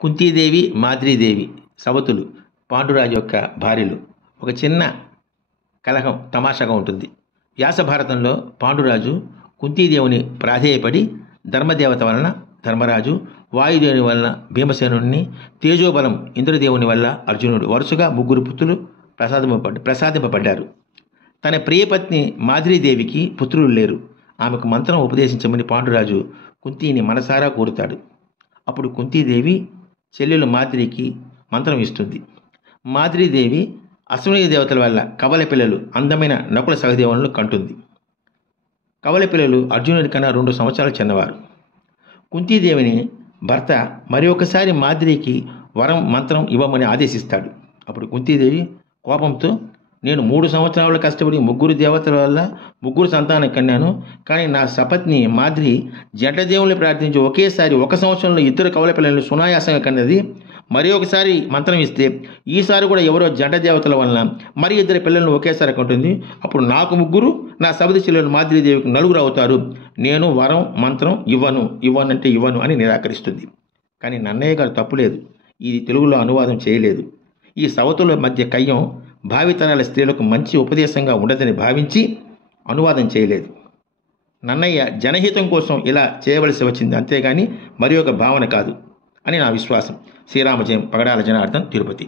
కుంతీదేవి, మాద్రీదేవి సవతులు, పాండురాజు యొక్క భార్యలు. ఒక చిన్న కలహం తమాషాగా ఉంటుంది. వ్యాసభారతంలో పాండురాజు కుంతీదేవుని ప్రాధేయపడి ధర్మదేవత వలన ధర్మరాజు, వాయుదేవుని వలన భీమసేనుని, తేజోబలం ఇంద్రదేవుని వల్ల అర్జునుడు వరుసగా ముగ్గురు పుత్రులు ప్రసాదింపబడ్డారు. తన ప్రియపత్ని మాద్రీదేవికి పుత్రులు లేరు. ఆమెకు మంత్రం ఉపదేశించమని పాండురాజు కుంతీని మనసారా కోరుతాడు. అప్పుడు కుంతీదేవి చెల్లెలు మాద్రికి మంత్రం ఇస్తుంది. మాద్రీదేవి అశ్విని దేవతల వల్ల కవల పిల్లలు అందమైన నకుల సహదేవులను కంటుంది. కవల పిల్లలు అర్జునుడి కన్నా 2 సంవత్సరాలు చిన్నవారు. కుంతీదేవిని భర్త మరి ఒకసారి మాద్రికి వరం మంత్రం ఇవ్వమని ఆదేశిస్తాడు. అప్పుడు కుంతీదేవి కోపంతో, నేను 3 సంవత్సరాలు కష్టపడి 3 దేవతల వల్ల 3 సంతానం కన్నాను, కానీ నా సపత్ని మాద్రి జంటదేవుల్ని ప్రార్థించి ఒకేసారి 1 సంవత్సరంలో 2 కవల పిల్లలను సునాయాసంగా కన్నది. మరి ఒకసారి మంత్రం ఇస్తే ఈసారి కూడా ఎవరో జంట దేవతల వలన మరి 2 పిల్లలను ఒకేసారి కంటుంది. అప్పుడు నాకు 3, నా సబతి చెల్లెలు మాద్రీదేవికి 4 అవుతారు. నేను వరం మంత్రం ఇవ్వను అని నిరాకరిస్తుంది. కానీ నన్నయ్య గారు తప్పులేదు. ఇది తెలుగులో అనువాదం చేయలేదు. ఈ సవతుల మధ్య కయ్యం భావితరాల స్త్రీలకు మంచి ఉపదేశంగా ఉండదని భావించి అనువాదం చేయలేదు. నన్నయ్య జనహితం కోసం ఇలా చేయవలసి వచ్చింది, అంతేగాని మరి ఒక భావన కాదు అని నా విశ్వాసం. శ్రీరామజయం. పగడాల జనార్దన్, తిరుపతి.